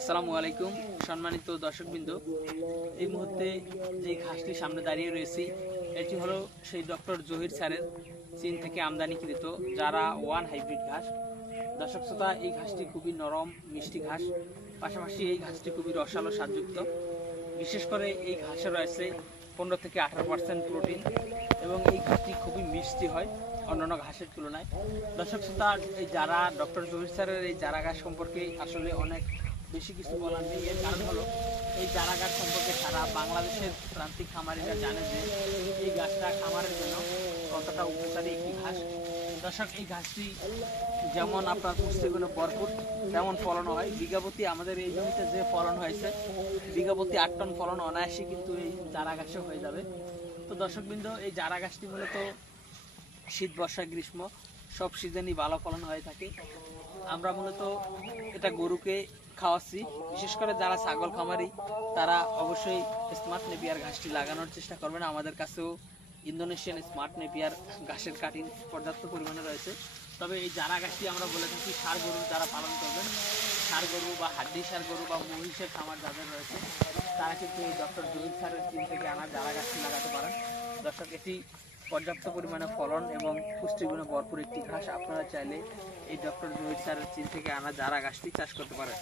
আসসালামু আলাইকুম সম্মানিত দর্শকবৃন্দ, এই মুহূর্তে যে ঘাসটি সামনে দাঁড়িয়ে রয়েছি এটি হলো সেই ডক্টর জহির স্যারের চীন থেকে আমদানিকৃত যারা ওয়ান হাইব্রিড ঘাস। দর্শক শ্রোতা, এই ঘাসটি খুবই নরম মিষ্টি ঘাস, পাশাপাশি এই ঘাসটি খুবই রসালো স্বাদযুক্ত। বিশেষ করে এই ঘাসে রয়েছে 15 থেকে 18% প্রোটিন এবং এই ঘাসটি খুবই মিষ্টি হয় অন্যান্য ঘাসের তুলনায়। দর্শক শ্রোতা, এই যারা ডক্টর জহির স্যারের এই চারা ঘাস সম্পর্কে আসলে অনেক বেশি কিছু বলার নেই। এর কারণ হলো এই চারা গাছ সম্পর্কে সারা বাংলাদেশের প্রান্তিক খামারিরা জানে যে এই গাছটা খামারের জন্য কতটা উপকারী একটি ঘাস। দর্শক, এই ঘাসটি যেমন আপনার পুষ্টিগুণে ভরপুর তেমন ফলনও হয়। বিঘাপতি আমাদের এই জমিতে যে ফলন হয়েছে, বিঘাপতি 8 টন ফলন অনায়াসে কিন্তু এই চারা গাছে হয়ে যাবে। তো দর্শকবৃন্দ, এই চারা গাছটি মূলত শীত বর্ষা গ্রীষ্ম সব সিজনই ভালো ফলন হয়ে থাকে। আমরা মূলত এটা গরুকে খাওয়াচ্ছি। বিশেষ করে যারা ছাগল খামারি তারা অবশ্যই স্মার্ট নেপিয়ার ঘাসটি লাগানোর চেষ্টা করবেন। আমাদের কাছেও ইন্দোনেশিয়ান স্মার্ট নেপিয়ার ঘাসের কাটিং পর্যাপ্ত পরিমাণে রয়েছে। তবে এই চারা গাছটি আমরা বলে থাকি ষাঁড় গরু যারা পালন করবেন, ষাঁড় গরু বা হাড্ডি ষাঁড় গরু বা মহিষের খামার যাদের রয়েছে তারা কিন্তু এই ডক্টর জহির স্যারের চীন থেকে আনা চারা গাছটি লাগাতে পারেন। দর্শক, এটি পর্যাপ্ত পরিমাণে ফলন এবং পুষ্টিগুণে ভরপুর একটি ঘাস। আপনারা চাইলে এই ডক্টর জহির স্যারের চীন থেকে আনা চারা গাছটি চাষ করতে পারেন।